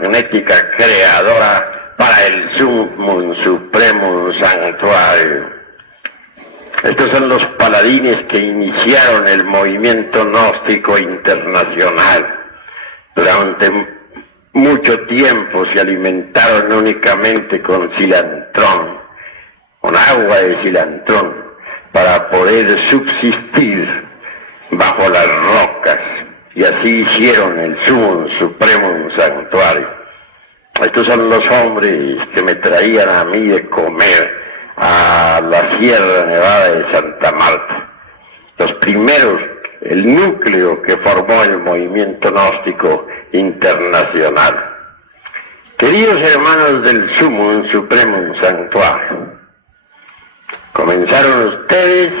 en ética creadora para el Sumum Supremum Sanctuario. Estos son los paladines que iniciaron el movimiento gnóstico internacional. Durante mucho tiempo se alimentaron únicamente con cilantrón, con agua de cilantrón, para poder subsistir bajo las rocas, y así hicieron el Sumum Supremum Sanctuario. Estos son los hombres que me traían a mí de comer a la Sierra Nevada de Santa Marta. Los primeros, el núcleo que formó el movimiento gnóstico internacional. Queridos hermanos del Sumum Supremum Sanctuario, comenzaron ustedes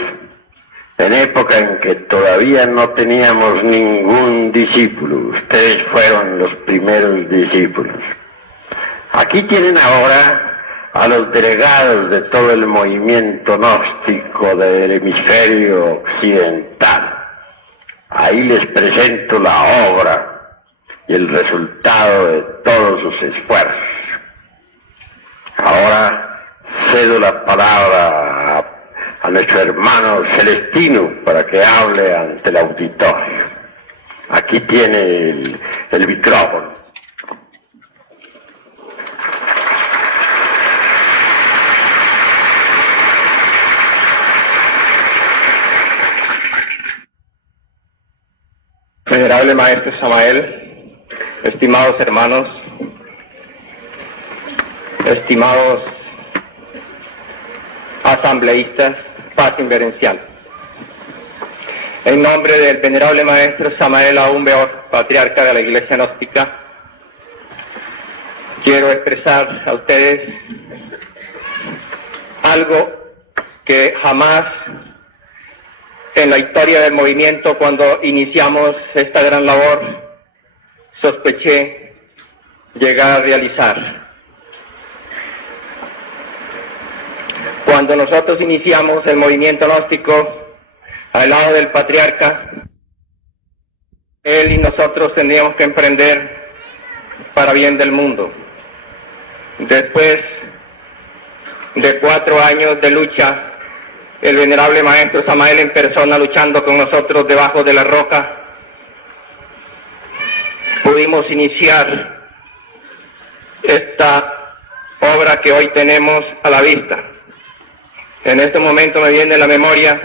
en época en que todavía no teníamos ningún discípulo. Ustedes fueron los primeros discípulos. Aquí tienen ahora a los delegados de todo el movimiento gnóstico del hemisferio occidental. Ahí les presento la obra y el resultado de todos sus esfuerzos. Ahora cedo la palabra a nuestro hermano Celestino para que hable ante el auditorio. Aquí tiene el micrófono. Venerable Maestro Samael, estimados hermanos, estimados asambleístas, paz inverencial. En nombre del Venerable Maestro Samael Aún Beor, Patriarca de la Iglesia Gnóstica, quiero expresar a ustedes algo que jamás en la historia del movimiento, cuando iniciamos esta gran labor, sospeché llegar a realizar. Cuando nosotros iniciamos el movimiento gnóstico al lado del patriarca, él y nosotros tendríamos que emprender para bien del mundo. Después de 4 años de lucha, el venerable Maestro Samael en persona luchando con nosotros debajo de la roca, pudimos iniciar esta obra que hoy tenemos a la vista. En este momento me viene a la memoria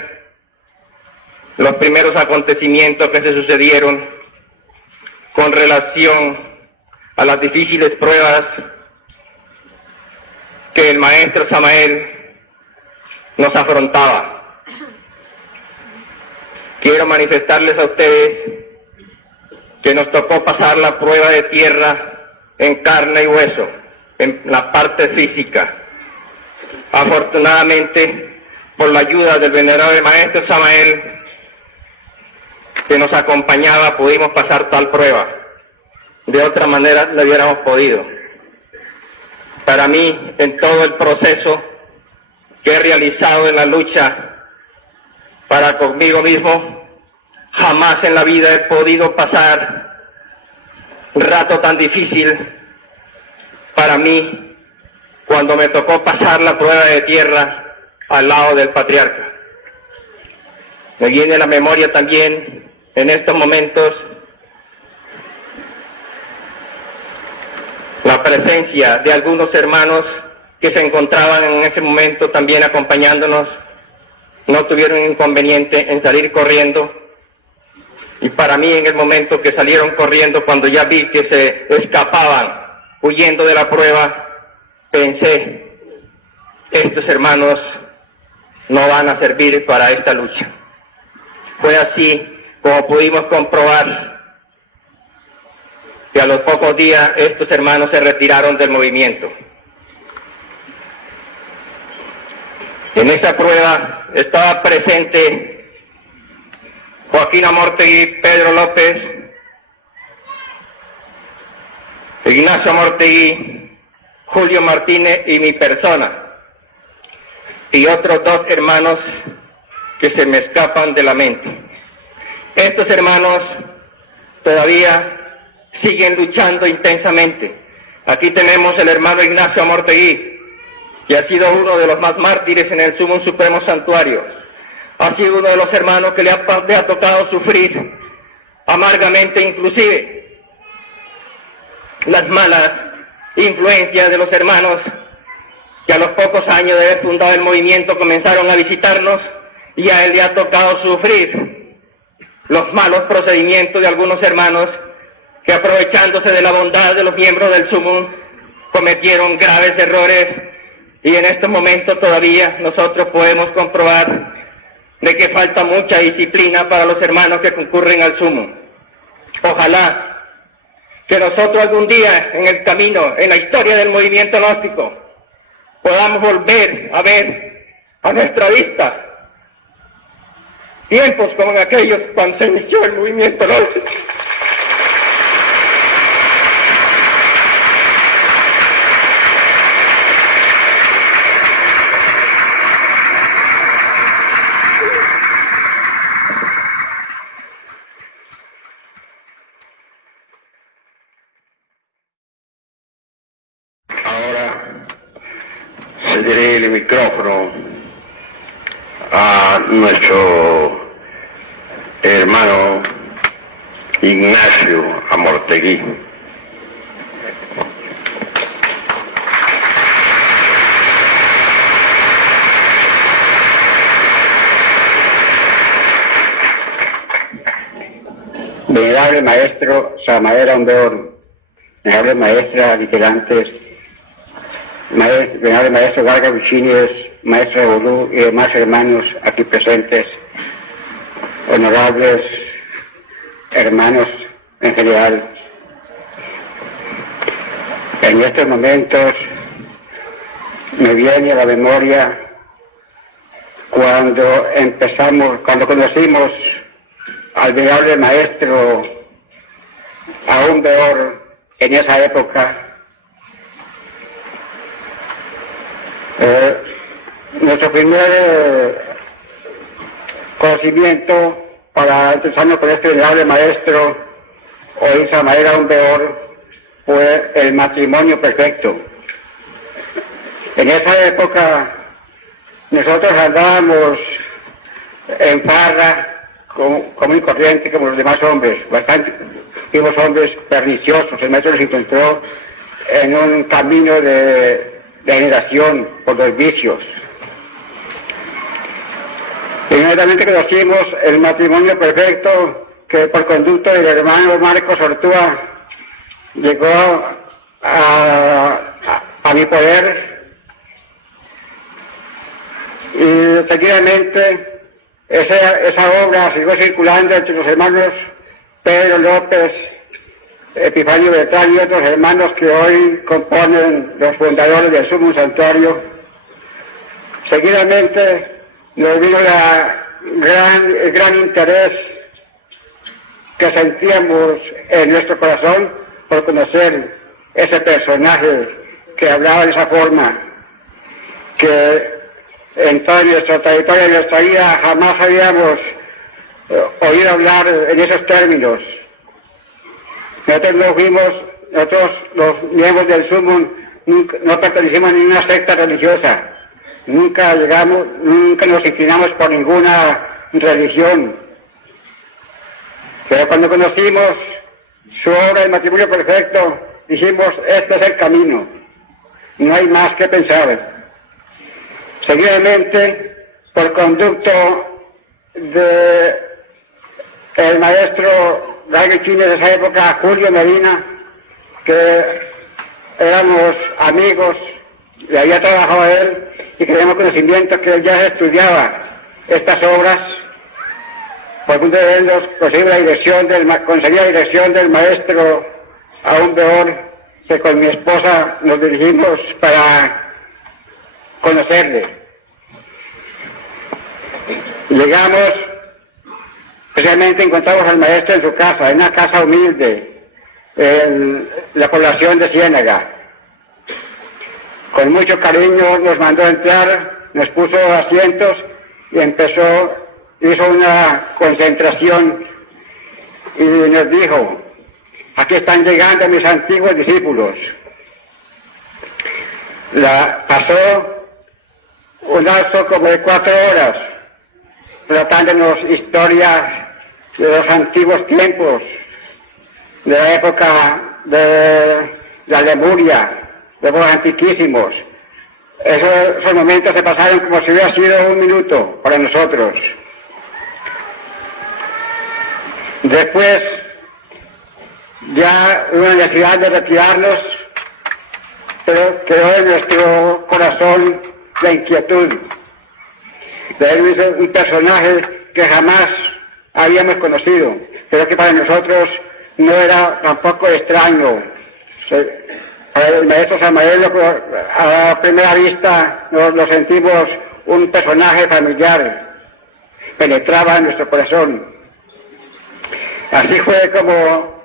los primeros acontecimientos que se sucedieron con relación a las difíciles pruebas que el Maestro Samael nos afrontaba. Quiero manifestarles a ustedes que nos tocó pasar la prueba de tierra en carne y hueso, en la parte física. Afortunadamente, por la ayuda del venerable Maestro Samael, que nos acompañaba, pudimos pasar tal prueba. De otra manera no hubiéramos podido. Para mí, en todo el proceso que he realizado en la lucha para conmigo mismo, jamás en la vida he podido pasar un rato tan difícil para mí cuando me tocó pasar la prueba de tierra al lado del patriarca. Me viene a la memoria también en estos momentos la presencia de algunos hermanos que se encontraban en ese momento también acompañándonos. No tuvieron inconveniente en salir corriendo, y para mí en el momento que salieron corriendo, cuando ya vi que se escapaban huyendo de la prueba, pensé, estos hermanos no van a servir para esta lucha. Fue así como pudimos comprobar que a los pocos días estos hermanos se retiraron del movimiento. En esa prueba estaba presente Joaquín Amortegui, Pedro López, Ignacio Amortegui, Julio Martínez y mi persona, y otros 2 hermanos que se me escapan de la mente. Estos hermanos todavía siguen luchando intensamente, Aquí tenemos el hermano Ignacio Amortegui, que ha sido uno de los más mártires en el Sumo Supremo Santuario. Ha sido uno de los hermanos que le ha tocado sufrir amargamente, inclusive las malas influencias de los hermanos que a los pocos años de haber fundado el movimiento comenzaron a visitarnos, y a él le ha tocado sufrir los malos procedimientos de algunos hermanos que, aprovechándose de la bondad de los miembros del Sumum, cometieron graves errores, y en estos momentos todavía nosotros podemos comprobar de que falta mucha disciplina para los hermanos que concurren al Sumum. Ojalá que nosotros algún día en el camino, en la historia del movimiento gnóstico, podamos volver a ver a nuestra vista tiempos como en aquellos cuando se inició el movimiento gnóstico. Ahora cederé el micrófono a nuestro hermano Ignacio Amortegui. Venerable maestro Samael Aumbeor, venerable maestra Vigilantes, venerable maestro Vargas Buchines, maestra Bolú y demás hermanos aquí presentes, honorables hermanos en general. En estos momentos me viene a la memoria cuando conocimos al venerable maestro Aumbeor en esa época. Nuestro primer conocimiento para empezarnos con este venerable maestro o Samael Aumbeor fue el matrimonio perfecto. En esa época nosotros andábamos en farra común y corriente como los demás hombres, fuimos hombres perniciosos. El maestro nos encontró en un camino de generación por los vicios. Inmediatamente conocimos el matrimonio perfecto que por conducto del hermano Marcos Ortúa llegó a mi poder, y seguidamente esa obra siguió circulando entre los hermanos Pedro López, Epifanio Beltrán y otros hermanos que hoy componen los fundadores del Sumum Santuario. Seguidamente nos vino el gran interés que sentíamos en nuestro corazón por conocer ese personaje que hablaba de esa forma, que en toda nuestra trayectoria de nuestra vida jamás habíamos oído hablar en esos términos. Nosotros los miembros del Sumum no pertenecimos a ninguna secta religiosa, nunca nos inclinamos por ninguna religión, pero cuando conocimos su obra El matrimonio perfecto, dijimos, este es el camino, no hay más que pensar. Seguidamente, por conducto de el maestro Buchines de esa época, Julio Medina, que éramos amigos, le había trabajado a él y que teníamos conocimiento que él ya estudiaba estas obras, por punto de verlos, conseguí la dirección del maestro Aumbeor, que con mi esposa nos dirigimos para conocerle. Llegamos, especialmente encontramos al maestro en su casa, en una casa humilde, en la población de Ciénaga. Con mucho cariño nos mandó entrar, nos puso asientos y hizo una concentración y nos dijo, aquí están llegando mis antiguos discípulos, pasó un lapso como de 4 horas, relatándonos historias de los antiguos tiempos, de la época de la Lemuria, de los antiquísimos. Esos momentos se pasaron como si hubiera sido un minuto para nosotros. Después, ya hubo la necesidad de retirarnos, pero quedó en nuestro corazón la inquietud de ver un personaje que jamás habíamos conocido, pero que para nosotros no era tampoco extraño. Para el maestro Samael, a primera vista, lo sentimos un personaje familiar, penetraba en nuestro corazón. Así fue como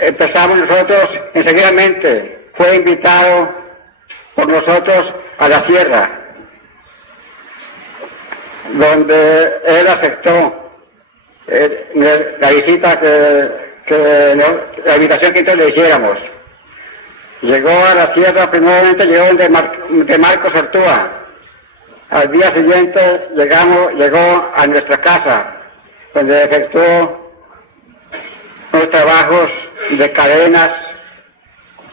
empezamos nosotros, enseguidamente fue invitado por nosotros a la sierra, donde él aceptó la visita la invitación que entonces le hiciéramos. Llegó a la sierra, primeramente llegó de Marcos Ortúa. Al día siguiente llegó a nuestra casa, donde efectuó unos trabajos de cadenas.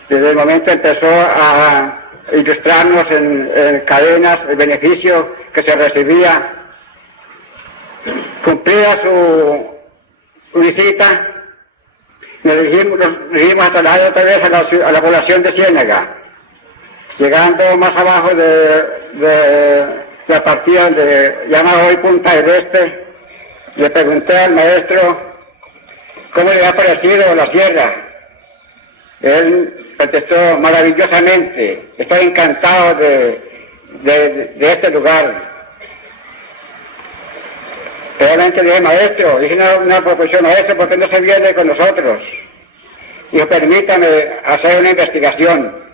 Desde el momento empezó a ilustrarnos en cadenas, el beneficio que se recibía. Cumplida su visita, nos dirigimos hasta otra vez a la población de Ciénaga. Llegando más abajo de la partida donde llama hoy Punta del Este, le pregunté al maestro cómo le ha parecido la sierra. Él contestó maravillosamente, estoy encantado de este lugar. Realmente le dije, maestro, hice una proposición, maestro, ¿por qué no se viene con nosotros? Dijo, permítame hacer una investigación.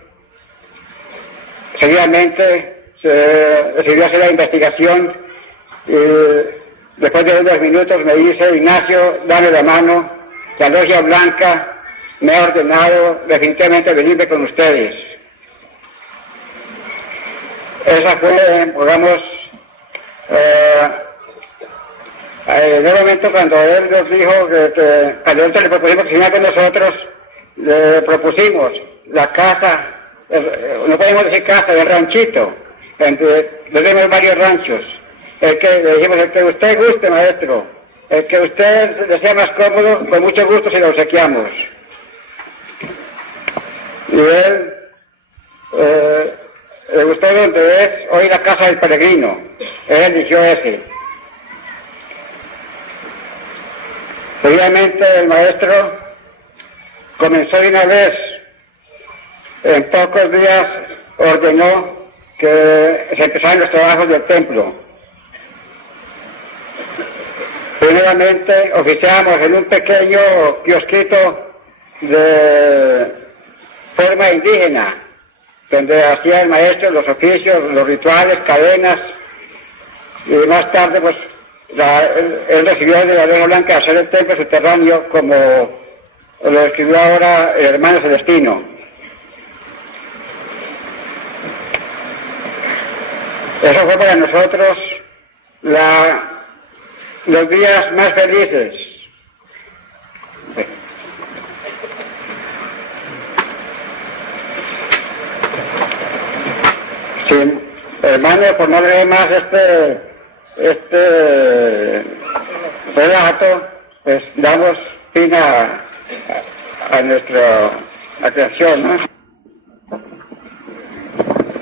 Seguidamente se decidió hacer la investigación y después de unos minutos me dice, Ignacio, dame la mano, la logia blanca me ha ordenado definitivamente venirme con ustedes. Esa fue, digamos, nuevamente cuando él nos dijo que cuando él le propusimos que se viniera con nosotros, le propusimos la casa, no podemos decir casa, el ranchito, tenemos varios ranchos, le dijimos, el que usted guste, maestro, el que usted le sea más cómodo, con mucho gusto se lo obsequiamos. Y él le gustó donde es hoy la casa del peregrino, él eligió ese. Seguidamente el maestro comenzó de una vez, en pocos días ordenó que se empezaran los trabajos del templo. Primeramente oficiamos en un pequeño kiosquito de forma indígena, donde hacía el maestro los oficios, los rituales, cadenas, y más tarde pues él recibió de la Logia Blanca hacer el templo subterráneo, como lo escribió ahora el hermano Celestino. Eso fue para nosotros los días más felices. Sí, hermano, por no leer más este relato, pues damos fin a nuestra atención, ¿no?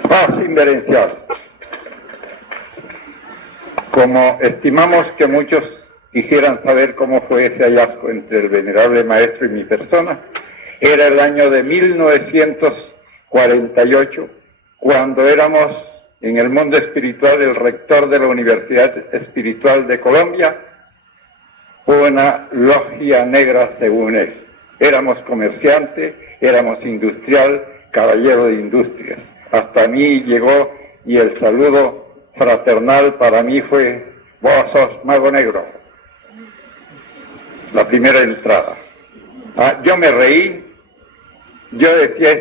Paz inverencial. Como estimamos que muchos quisieran saber cómo fue ese hallazgo entre el venerable maestro y mi persona, era el año de 1948, cuando éramos en el mundo espiritual el rector de la Universidad Espiritual de Colombia, una logia negra según él. Éramos comerciantes, éramos industrial, caballero de industrias. Hasta mí llegó y el saludo fraternal para mí fue, vos sos mago negro. La primera entrada. Yo me reí, yo decía